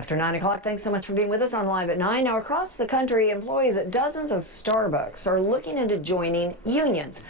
After 9 o'clock, thanks so much for being with us on Live at 9. Now, across the country, employees at dozens of Starbucks are looking into joining unions.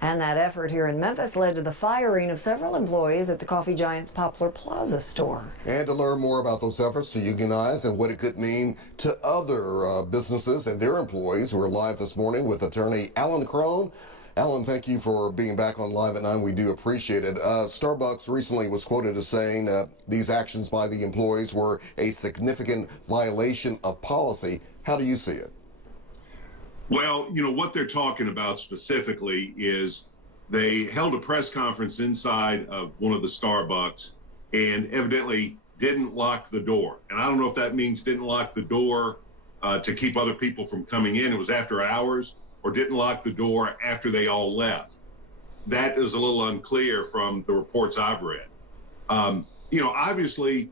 And that effort here in Memphis led to the firing of several employees at the coffee giant's Poplar Plaza store. And to learn more about those efforts to unionize and what it could mean to other businesses and their employees, we're live this morning with attorney Alan Crone. Alan, thank you for being back on Live at 9. We do appreciate it. Starbucks recently was quoted as saying these actions by the employees were a significant violation of policy. How do you see it? Well, you know, what they're talking about specifically is they held a press conference inside of one of the Starbucks and evidently didn't lock the door. And I don't know if that means didn't lock the door to keep other people from coming in. It was after hours, or didn't lock the door after they all left. That is a little unclear from the reports I've read. You know, obviously,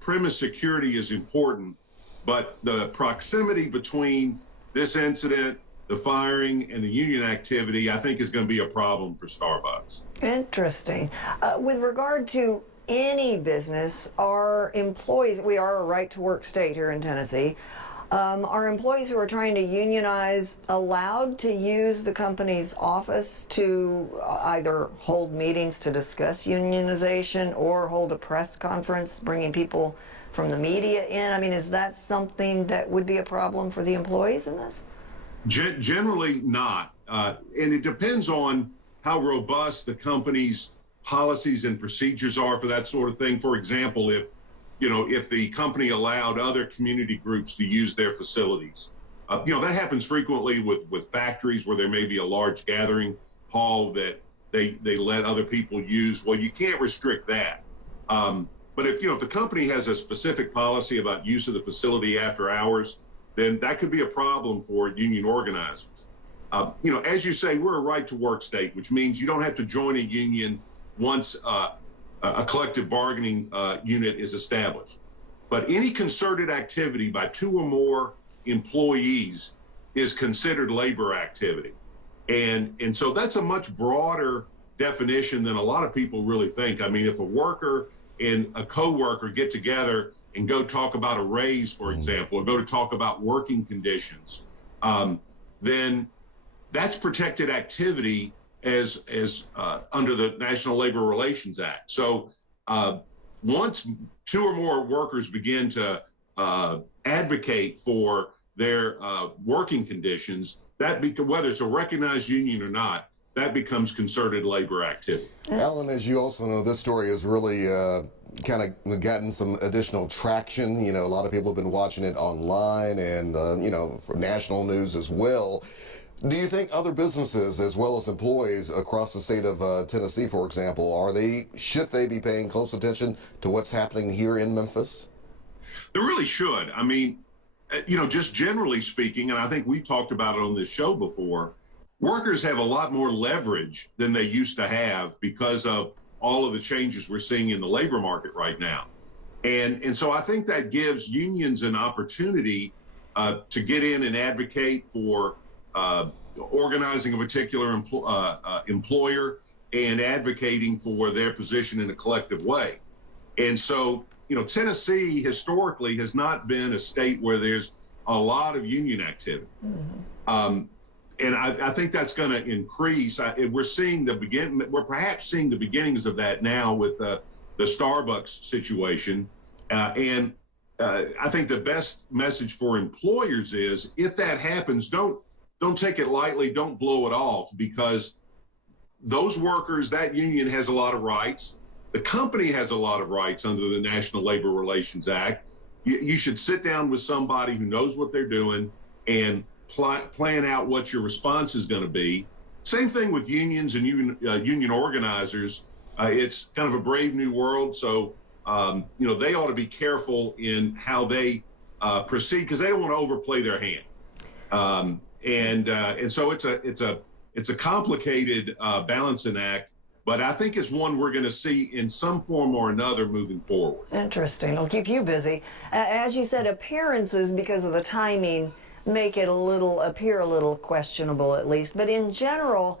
premise security is important, but the proximity between this incident, the firing, and the union activity, I think is going to be a problem for Starbucks. Interesting. With regard to any business, our employees, we are a right-to-work state here in Tennessee, are employees who are trying to unionize allowed to use the company's office to either hold meetings to discuss unionization or hold a press conference bringing people from the media in? I mean, is that something that would be a problem for the employees in this? Generally not. And it depends on how robust the company's policies and procedures are for that sort of thing. For example, if the company allowed other community groups to use their facilities. That happens frequently with factories where there may be a large gathering hall that they let other people use. Well, you can't restrict that. But if the company has a specific policy about use of the facility after hours, then that could be a problem for union organizers. As you say, we're a right-to-work state, which means you don't have to join a union once a collective bargaining unit is established. But any concerted activity by two or more employees is considered labor activity. And so that's a much broader definition than a lot of people really think. I mean, if a worker and a co-worker get together and go talk about a raise, for example, or go to talk about working conditions, then that's protected activity as under the National Labor Relations Act. So once two or more workers begin to advocate for their working conditions, whether it's a recognized union or not, that becomes concerted labor activity. Alan, as you also know, this story has really kind of gotten some additional traction. You know, a lot of people have been watching it online and, for national news as well. Do you think other businesses, as well as employees across the state of Tennessee, for example, should they be paying close attention to what's happening here in Memphis? They really should. I mean, just generally speaking, and I think we've talked about it on this show before, workers have a lot more leverage than they used to have because of all of the changes we're seeing in the labor market right now. And so I think that gives unions an opportunity to get in and advocate for organizing a particular employer and advocating for their position in a collective way. And so, Tennessee historically has not been a state where there's a lot of union activity. Mm-hmm. And I think that's going to increase. We're perhaps seeing the beginnings of that now with the Starbucks situation. And I think the best message for employers is, if that happens, don't take it lightly, don't blow it off, because those workers, that union has a lot of rights. The company has a lot of rights under the National Labor Relations Act. You should sit down with somebody who knows what they're doing and plan out what your response is going to be. Same thing with unions and union organizers. It's kind of a brave new world. So, they ought to be careful in how they proceed, because they don't want to overplay their hand. And so it's a complicated balancing act, but I think it's one we're going to see in some form or another moving forward. Interesting. It'll keep you busy. As you said, appearances, because of the timing, make it appear a little questionable, at least. But in general,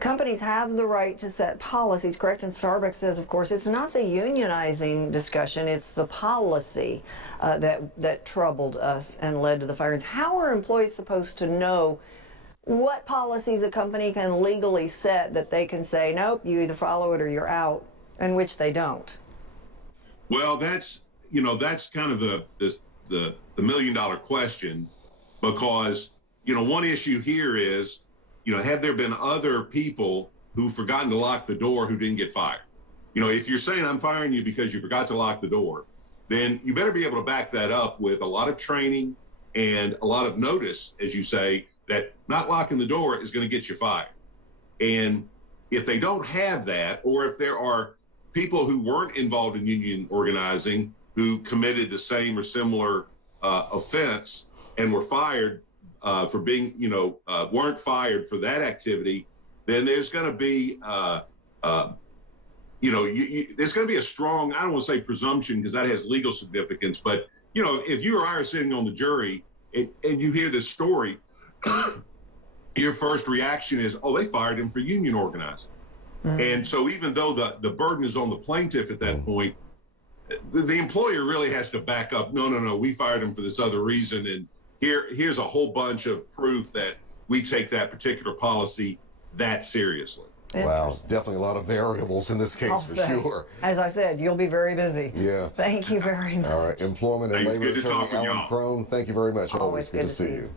companies have the right to set policies, correct? And Starbucks says, of course, it's not the unionizing discussion, it's the policy that troubled us and led to the firings. How are employees supposed to know what policies a company can legally set that they can say, nope, you either follow it or you're out, and which they don't? Well, that's kind of the $1 million question, because, one issue here is, have there been other people who've forgotten to lock the door who didn't get fired? If you're saying I'm firing you because you forgot to lock the door, then you better be able to back that up with a lot of training and a lot of notice, as you say, that not locking the door is going to get you fired. And if they don't have that, or if there are people who weren't involved in union organizing who committed the same or similar offense and were fired for being, weren't fired for that activity, then there's going to be, there's going to be a strong, I don't want to say presumption because that has legal significance, but, if you or I are sitting on the jury and you hear this story, your first reaction is, oh, they fired him for union organizing. Mm-hmm. And so even though the burden is on the plaintiff at that point, the employer really has to back up. No, we fired him for this other reason. And here's a whole bunch of proof that we take that particular policy that seriously. Wow, definitely a lot of variables in this case, for sure. As I said, you'll be very busy. Yeah. Thank you very much. All right, employment and labor attorney Alan Crone, thank you very much. Always good to see you.